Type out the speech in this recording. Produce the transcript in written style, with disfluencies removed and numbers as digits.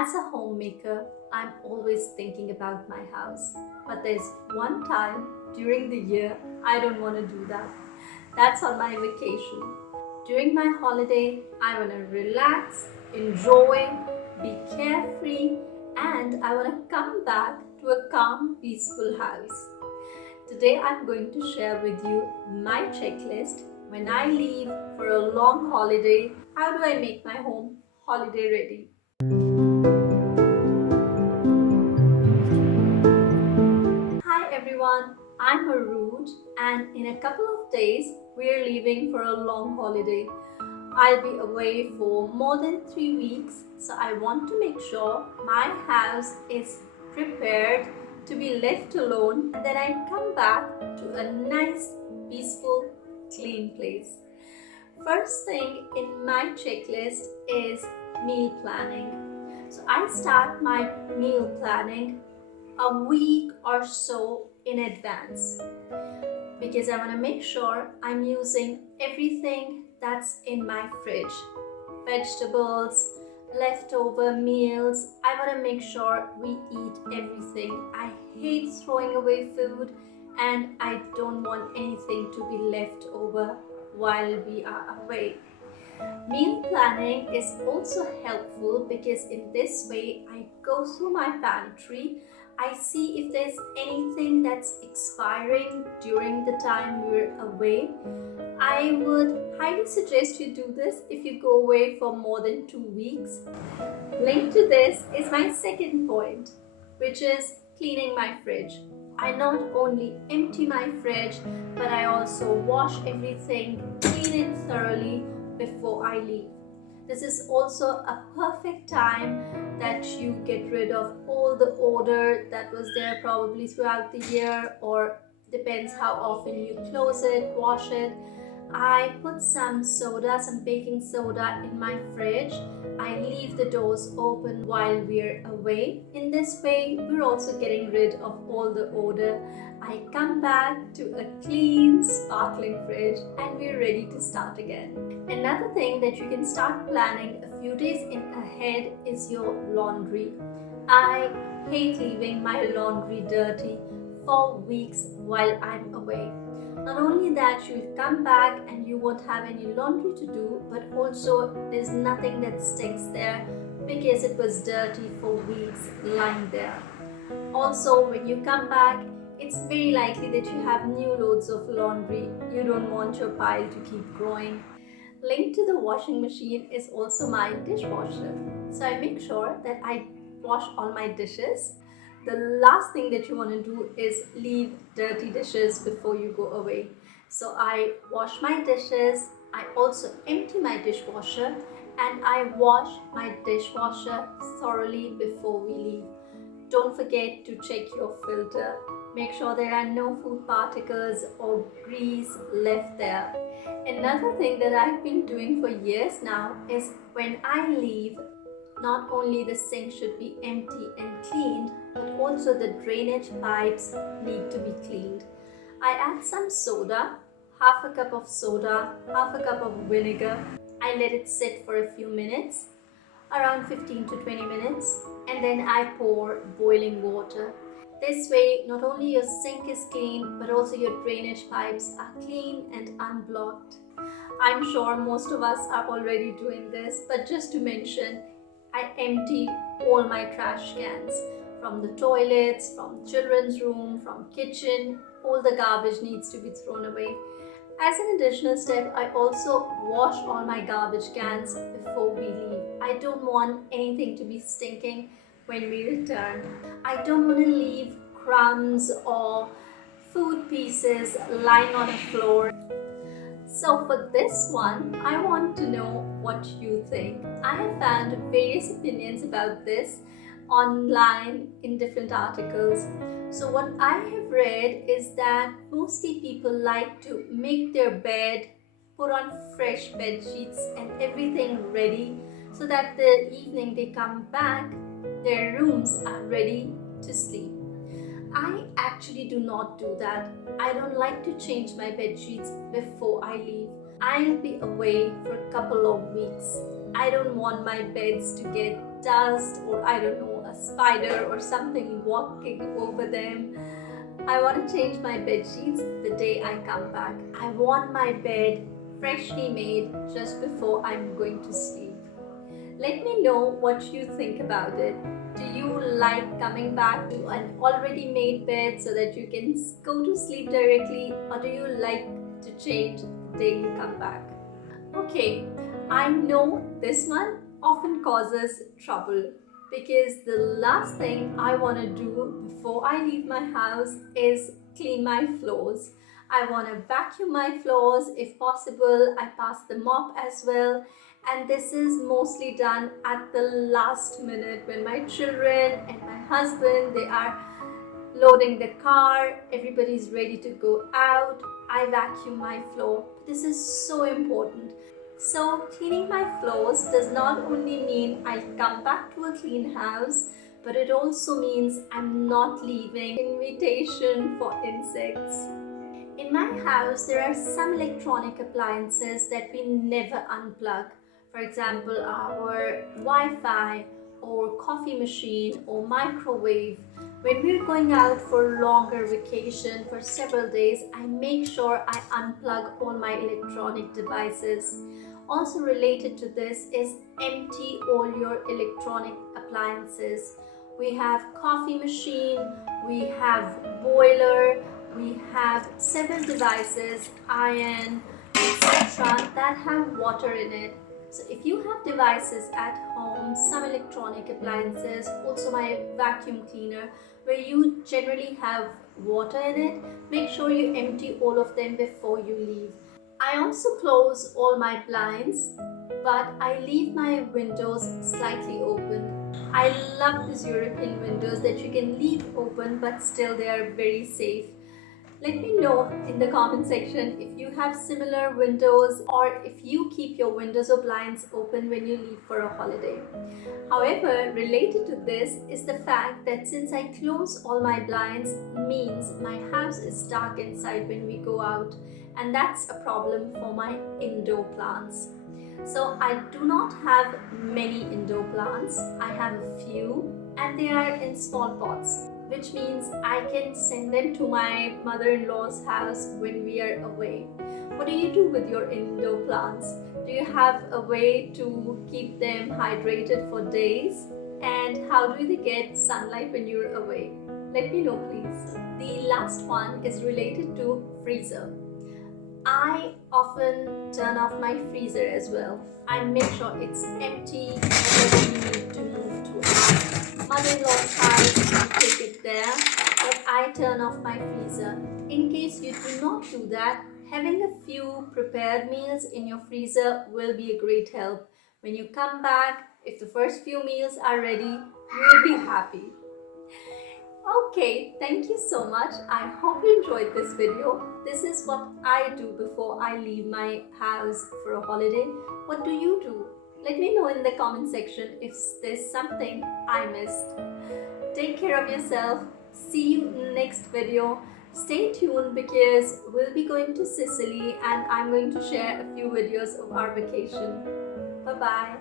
As a homemaker, I'm always thinking about my house. But there's one time during the year I don't want to do that. That's on my vacation. During my holiday, I want to relax, enjoy, be carefree, and I want to come back to a calm, peaceful house. Today, I'm going to share with you my checklist when I leave for a long holiday. How do I make my home holiday ready? Hi everyone, I'm Arooj, and in a couple of days we're leaving for a long holiday. I'll be away for more than 3 weeks, so I want to make sure my house is prepared to be left alone and then I come back to a nice, peaceful, clean place. First thing in my checklist is meal planning. So I start my meal planning a week or so in advance because I want to make sure I'm using everything that's in my fridge. Vegetables, leftover meals. I want to make sure we eat everything. I hate throwing away food and I don't want anything to be left over while we are away. Meal planning is also helpful because in this way I go through my pantry, I see if there's anything that's expiring during the time we're away. I would highly suggest you do this if you go away for more than 2 weeks. Linked to this is my second point, which is cleaning my fridge. I not only empty my fridge, but I also wash everything, clean it thoroughly before I leave. This is also a perfect time that you get rid of all the odor that was there probably throughout the year, or depends how often you close it, wash it. I put some soda, some baking soda in my fridge. I leave the doors open while we're away. In this way, we're also getting rid of all the odor. I come back to a clean, sparkling fridge and we're ready to start again. Another thing that you can start planning a few days in ahead is your laundry. I hate leaving my laundry dirty for weeks while I'm away. Not only that, you'll come back and you won't have any laundry to do, but also there's nothing that sticks there because it was dirty for weeks lying there. Also, when you come back, it's very likely that you have new loads of laundry. You don't want your pile to keep growing. Linked to the washing machine is also my dishwasher. So I make sure that I wash all my dishes. The last thing that you want to do is leave dirty dishes before you go away. So I wash my dishes, I also empty my dishwasher, and I wash my dishwasher thoroughly before we leave. Don't forget to check your filter. Make sure there are no food particles or grease left there. Another thing that I've been doing for years now is when I leave, not only the sink should be empty and cleaned, but also the drainage pipes need to be cleaned. I add some soda, half a cup of soda, half a cup of vinegar. I let it sit for a few minutes, around 15 to 20 minutes, and then I pour boiling water. This way, not only your sink is clean, but also your drainage pipes are clean and unblocked. I'm sure most of us are already doing this, but just to mention, I empty all my trash cans from the toilets, from children's room, from kitchen. All the garbage needs to be thrown away. As an additional step, I also wash all my garbage cans before we leave. I don't want anything to be stinking when we return. I don't want to leave crumbs or food pieces lying on the floor. So for this one, I want to know what you think. I have found various opinions about this online in different articles. So what I have read is that mostly people like to make their bed, put on fresh bed sheets and everything ready so that the evening they come back, their rooms are ready to sleep. I actually do not do that. I don't like to change my bed sheets before I leave. I'll be away for a couple of weeks. I don't want my beds to get dust or I don't know, a spider or something walking over them. I want to change my bed sheets the day I come back. I want my bed freshly made just before I'm going to sleep. Let me know what you think about it. Do you like coming back to an already made bed so that you can go to sleep directly, or do you like to change the day you come back? Okay, I know this one often causes trouble because the last thing I want to do before I leave my house is clean my floors. I want to vacuum my floors if possible. I pass the mop as well, and this is mostly done at the last minute when my children and my husband, they are loading the car, everybody's ready to go out. I vacuum my floor. This is so important. So cleaning my floors does not only mean I come back to a clean house, but it also means I'm not leaving invitation for insects. In my house, there are some electronic appliances that we never unplug. For example, our Wi-Fi or coffee machine or microwave. When we're going out for longer vacation for several days, I make sure I unplug all my electronic devices. Also related to this is empty all your electronic appliances. We have coffee machine, we have boiler, we have several devices, iron, etc. that have water in it. So if you have devices at home, some electronic appliances, also my vacuum cleaner, where you generally have water in it, make sure you empty all of them before you leave. I also close all my blinds, but I leave my windows slightly open. I love these European windows that you can leave open but still they are very safe. Let me know in the comment section if you have similar windows or if you keep your windows or blinds open when you leave for a holiday. However, related to this is the fact that since I close all my blinds means my house is dark inside when we go out, and that's a problem for my indoor plants. So I do not have many indoor plants. I have a few and they are in small pots, which means I can send them to my mother-in-law's house when we are away. What do you do with your indoor plants? Do you have a way to keep them hydrated for days? And how do they get sunlight when you're away? Let me know please. The last one is related to freezer. I often turn off my freezer as well. I make sure it's empty whenever we need to move to our mother-in-law's house, we take it there, but I turn off my freezer. In case you do not do that, having a few prepared meals in your freezer will be a great help. When you come back, if the first few meals are ready, you will be happy. Okay, thank you so much. I hope you enjoyed this video. This is what I do before I leave my house for a holiday. What do you do? Let me know in the comment section if there's something I missed. Take care of yourself. See you in the next video. Stay tuned because we'll be going to Sicily and I'm going to share a few videos of our vacation. Bye-bye.